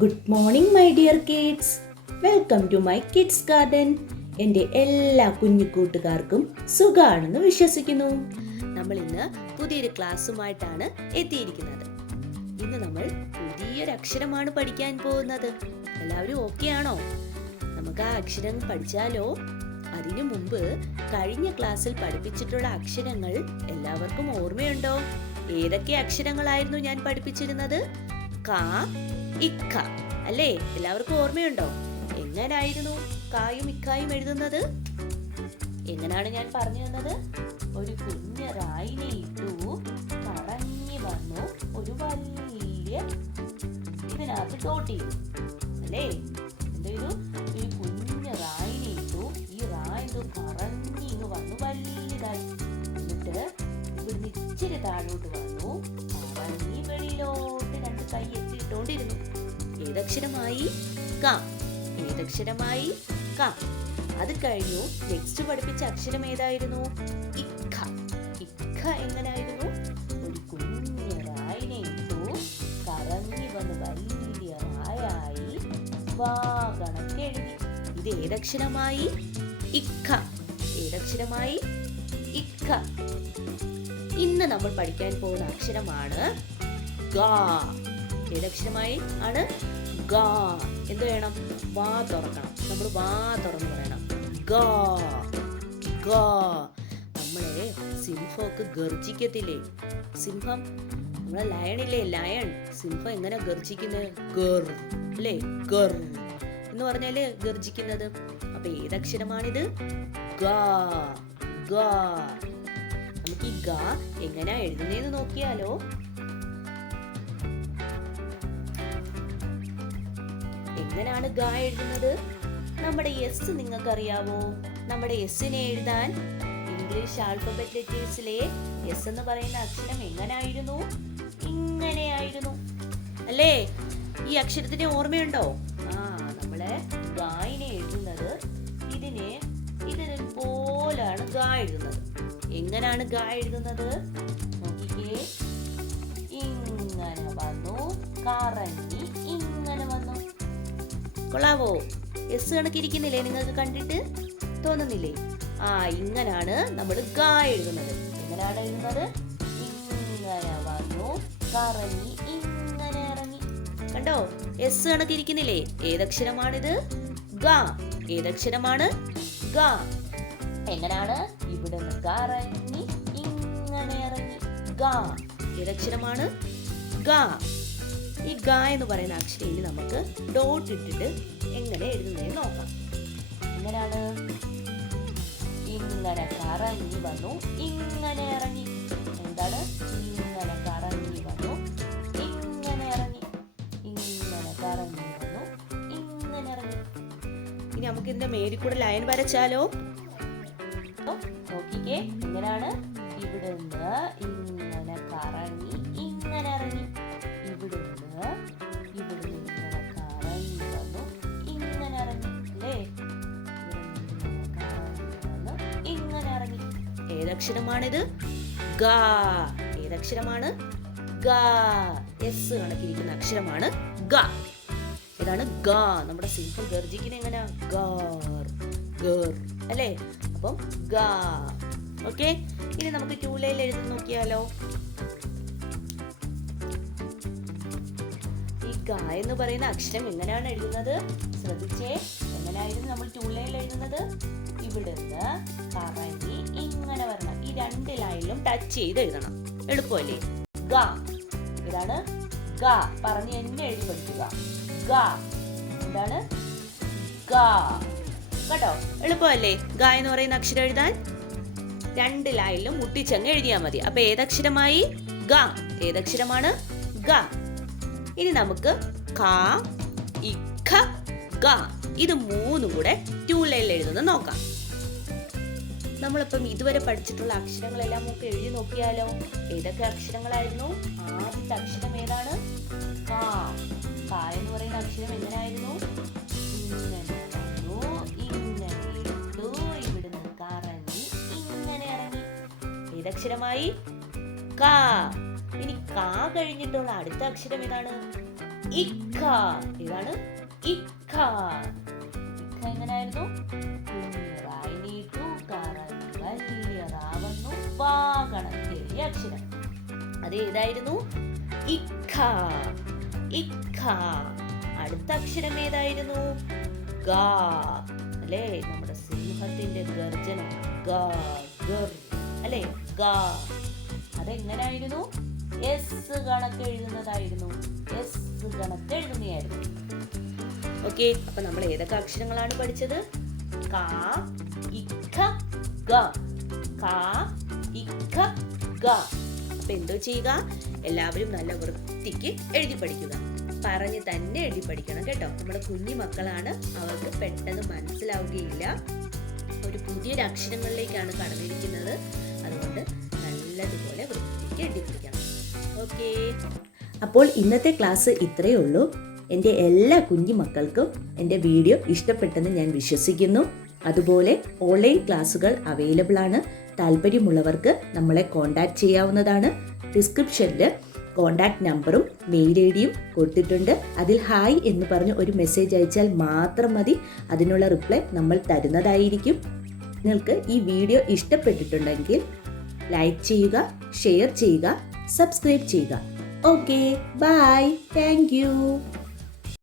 Good morning my dear kids. Welcome to my kids garden. എൻ്റെ എല്ലാ കുഞ്ഞു കൂട്ടുകാർക്കും സുഖാണെന്ന് വിശ്വസിക്കുന്നു. നമ്മൾ ഇന്ന് പുതിയൊരു ക്ലാസ്സുമായിട്ടാണ് എത്തിയിരിക്കുന്നത്. ഇന്ന് നമ്മൾ പുതിയൊരു അക്ഷരമാണ് പഠിക്കാൻ പോകുന്നത്. എല്ലാവരും ഓക്കെ ആണോ? നമുക്ക് ആ അക്ഷരം പഠിച്ചാലോ? അതിനു മുമ്പ് കഴിഞ്ഞ ക്ലാസ്സിൽ പഠിപ്പിച്ചിട്ടുള്ള അക്ഷരങ്ങൾ എല്ലാവർക്കും ഓർമ്മയുണ്ടോ? ഏതൊക്കെ അക്ഷരങ്ങളായിരുന്നു ഞാൻ പഠിപ്പിച്ചിരുന്നത്? ക, ഇക്ക അല്ലേ? എല്ലാവർക്കും ഓർമ്മയുണ്ടോ? എങ്ങനായിരുന്നു കായും ഇക്കായും എഴുതുന്നത്? എങ്ങനാണ് ഞാൻ പറഞ്ഞു തന്നത്? ഒരു കുഞ്ഞ റായിനെ ഇട്ടു, കറങ്ങി വന്നു, ഒരു വലിയ ഇതിനകത്ത് ഡോട്ട് ചെയ്തു അല്ലേ? എന്തെയ്തു? ഒരു കുഞ്ഞ റായിനെ ഇട്ടു, ഈ റായ് കറങ്ങി ഇങ്ങ് വന്നു, വലിയതായി. എന്നിട്ട് ഇവിടുന്ന് ഇച്ചിരി താഴോട്ട് വന്നു, കറങ്ങി വെളിയിലോട്ട് രണ്ട് കൈ എത്തിയിട്ടോണ്ടിരുന്നു. ഏതക്ഷരമായി? ക. ഏതക്ഷരമായി? ക. അത് കഴിഞ്ഞു. നെക്സ്റ്റ് പഠിപ്പിച്ച അക്ഷരം ഏതായിരുന്നു? ഇക്ക. ഇക്ക എങ്ങനായിരുന്നു? ഒരു കുഞ്ഞ റായിനെ ഇട്ടു, കറങ്ങി വന്ന് വലിയ റായായി വാ കണക്ക് എഴുതി. ഇത് ഏതക്ഷരമായി? ഇക്ക. ഏതക്ഷരമായി? ഇക്ക. ഇന്ന് നമ്മൾ പഠിക്കാൻ പോകുന്ന അക്ഷരമാണ് ഗ. ഏതക്ഷരമായി ആണ്? ഗ. എന്ത് വേണം? വാ തുറക്കണം. നമ്മൾ വാ തുറന്ന് പറയണം. ഗ ഗ. നമ്മളെ സിംഹമൊക്കെ ഗർജിക്കത്തില്ലേ? സിംഹം, നമ്മളെ ലയണില്ലേ, ലയൺ. സിംഹം എങ്ങനെ ഗർജിക്കുന്നത്? ഗർ അല്ലേ? ഗർ എന്ന് പറഞ്ഞാല് ഗർജിക്കുന്നത്. അപ്പൊ ഏതക്ഷരമാണിത്? ഗ ഗ. നമുക്ക് ഈ ഗ എങ്ങനെയാ എഴുതുന്നതെന്ന് നോക്കിയാലോ? എങ്ങനെയാണ് ഗ എഴുതുന്നത്? നമ്മുടെ എസ് നിങ്ങൾക്കറിയാവോ? നമ്മുടെ എസ്സിനെ എഴുതാൻ ഇംഗ്ലീഷ് ആൽഫബറ്റ് ലെറ്റേഴ്സിലെ എസ് എന്ന് പറയുന്ന അക്ഷരം എങ്ങനായിരുന്നു? ഇങ്ങനെയായിരുന്നു അല്ലേ? ഈ അക്ഷരത്തിന് ഓർമ്മയുണ്ടോ? നമ്മളെ ഗായിനെ എഴുതുന്നത് ഇതിന് പോലാണ് ഗ എഴുതുന്നത്. എങ്ങനാണ് ഗ എഴുതുന്നത്? നോക്കിക്കേ, ഇങ്ങനെ വന്നു, കറങ്ങി ഇങ്ങനെ വന്നു. കൊള്ളാവോ? എസ് കണക്കിരിക്കുന്നില്ലേ? നിങ്ങൾക്ക് കണ്ടിട്ട് തോന്നുന്നില്ലേ? ഇങ്ങനാണ് നമ്മൾ ഗ എഴുതുന്നത്. എങ്ങനെയാണ് എഴുതുന്നത്? ഇങ്ങനെ വന്നു, കറങ്ങി ഇങ്ങനെ ഇറങ്ങി. കണ്ടോ? എസ് കണക്കിരിക്കുന്നില്ലേ? ഏതക്ഷരമാണിത്? ഗ. ഏതക്ഷരമാണ്? ഗ. എങ്ങനാണ്? ഇവിടെ നിന്ന് കറങ്ങി ഇങ്ങനെ ഇറങ്ങി. ഗ. ഏതക്ഷരമാണ്? ഗ. ഈ ഗ എന്ന് പറയുന്ന അക്ഷരം നമുക്ക് ഡോട്ട് ഇട്ടിട്ട് എങ്ങനെ എഴുതുന്നതെന്ന് നോക്കാം. എങ്ങനെയാണ്? ഇങ്ങനെ കറങ്ങി വന്നു, ഇങ്ങനെ ഇറങ്ങി. എന്താണ്? ഇങ്ങനെ കറങ്ങി വന്നു, ഇങ്ങനെ ഇറങ്ങി. ഇങ്ങനെ കറങ്ങി വന്നു, ഇങ്ങനെ ഇറങ്ങി. ഇനി നമുക്ക് ഇതിന്റെ മേലിൽ കൂടെ ലൈൻ വരച്ചാലോ? നോക്കിക്കേ, എങ്ങനെയാണ്? ഇവിടുന്ന് ഇങ്ങനെ കറങ്ങി ഇങ്ങനെ ഇറങ്ങി. ഇവിടുന്ന് ഇങ്ങനെ കറങ്ങി വന്നു, ഇങ്ങനെ ഇറങ്ങി അല്ലേ? ഇങ്ങനെ ഇറങ്ങി. ഏതക്ഷരമാണിത്? ഗ. ഏതക്ഷരമാണ്? ഗ. എസ് കണക്കിരിക്കുന്ന അക്ഷരമാണ് ഗ. ഇതാണ് ഗ. നമ്മുടെ സിംഹം ഗർജിക്കുന്ന എങ്ങനെയാ? ഗർ ഗർ അല്ലേ? അപ്പം ഗ. ഓക്കെ. ഇനി നമുക്ക് 2 ലൈനിൽ എഴുതി നോക്കിയാലോ? ഗ എന്ന് പറയുന്ന അക്ഷരം എങ്ങനെയാണ് എഴുതുന്നത്? ശ്രദ്ധിച്ചേ. എങ്ങനെയായിരുന്നു നമ്മൾ 2 ലൈനിൽ എഴുതുന്നത്? ഇവിടുന്ന് കറങ്ങി ഇങ്ങനെ വരണം. ഈ 2 ലൈനിലും ടച്ച് ചെയ്ത് എഴുതണം. എളുപ്പമല്ലേ? ഗ. ഇതാണ് ഗ. പറഞ്ഞ് എന്നെ എഴുതി പഠിക്കുക. ഗ. എന്താണ്? ഗ. കേട്ടോ? എളുപ്പമല്ലേ ഗ എന്ന് പറയുന്ന അക്ഷരം എഴുതാൻ? 2 ലൈനിലും മുട്ടിച്ചങ്ങ് എഴുതിയാൽ മതി. അപ്പൊ ഏതക്ഷരമായി? ഗ. ഏതക്ഷരമാണ്? ഗ. ഇനി നമുക്ക് ക, ഇക്ക, ഗ ഇത് 3 കൂടെ 2 ലൈനിൽ എഴുതുന്നത് നോക്കാം. നമ്മളിപ്പം ഇതുവരെ പഠിച്ചിട്ടുള്ള അക്ഷരങ്ങളെല്ലാം നമുക്ക് എഴുതി നോക്കിയാലോ? ഏതൊക്കെ അക്ഷരങ്ങളായിരുന്നു? ആദ്യത്തെ അക്ഷരം ഏതാണ്? ക. ക എന്ന് പറയുന്ന അക്ഷരം എങ്ങനെയായിരുന്നു? ഇങ്ങനെ വന്നു, ഇങ്ങനെ ഇട്ടു, ഇവിടുന്ന് കറങ്ങി ഇങ്ങനെ ഇറങ്ങി. ഏതക്ഷരമായി? ക. ഇനി ക കഴിഞ്ഞിട്ടുള്ള അടുത്ത അക്ഷരം ഏതാണ്? ഇക്ക. ഇക്ക. ഏതാണ്? ഇക്ക. ഇക്ക എങ്ങനെയായിരുന്നു? കുഞ്ഞിറായിനീട്ടു കറങ്ങി വലിയ റാവന്നു വാഗണത്തേറിയ അക്ഷരം. അത് ഏതായിരുന്നു? ഇക്ക. ഇക്ക. അടുത്ത അക്ഷരം ഏതായിരുന്നു? ഗാ. അല്ലേ? നമ്മുടെ സിംഹത്തിന്റെ ഗർജനം. ഗാ, ഗർ. അല്ലേ? ഗാ. അതെങ്ങനായിരുന്നു? എസ് കണക്ക് എഴുതുന്നതായിരുന്നു. എസ് കണക്ക് എഴുതുന്നതായിരുന്നു. ഓക്കെ, അപ്പൊ നമ്മൾ ഏതൊക്കെ അക്ഷരങ്ങളാണ് പഠിച്ചത്? കാ, ഇക്ക, ഗ. കാ, ഇക്ക, ഗ. അപ്പൊ എന്തോ ചെയ്യുക? എല്ലാവരും നല്ല വൃത്തിക്ക് എഴുതി പഠിക്കുക. പറഞ്ഞ് തന്നെ എഴുതി പഠിക്കണം കേട്ടോ. നമ്മുടെ കുഞ്ഞു മക്കളാണ്, അവർക്ക് പെട്ടെന്ന് മനസ്സിലാവുകയില്ല. ഒരു പുതിയൊരു അക്ഷരങ്ങളിലേക്കാണ് കടന്നിരിക്കുന്നത്. അതുകൊണ്ട് നല്ലതുപോലെ വൃത്തിക്ക് എഴുതി പഠിക്കണം. ഓക്കെ, അപ്പോൾ ഇന്നത്തെ ക്ലാസ് ഇത്രയേ ഉള്ളൂ. എൻ്റെ എല്ലാ കുഞ്ഞു മക്കൾക്കും എൻ്റെ വീഡിയോ ഇഷ്ടപ്പെട്ടെന്ന് ഞാൻ വിശ്വസിക്കുന്നു. അതുപോലെ ഓൺലൈൻ ക്ലാസ്സുകൾ അവൈലബിൾ ആണ്. താല്പര്യമുള്ളവർക്ക് നമ്മളെ കോൺടാക്ട് ചെയ്യാവുന്നതാണ്. ഡിസ്ക്രിപ്ഷനിൽ കോൺടാക്ട് നമ്പറും മെയിൽ ഐ ഡിയും കൊടുത്തിട്ടുണ്ട്. അതിൽ ഹായ് എന്ന് പറഞ്ഞ് ഒരു മെസ്സേജ് അയച്ചാൽ മാത്രം മതി. അതിനുള്ള റിപ്ലൈ നമ്മൾ തരുന്നതായിരിക്കും. നിങ്ങൾക്ക് ഈ വീഡിയോ ഇഷ്ടപ്പെട്ടിട്ടുണ്ടെങ്കിൽ ലൈക്ക് ചെയ്യുക, ഷെയർ ചെയ്യുക, സബ്സ്ക്രൈബ് ചെയ്യുക. Okay, bye, thank U.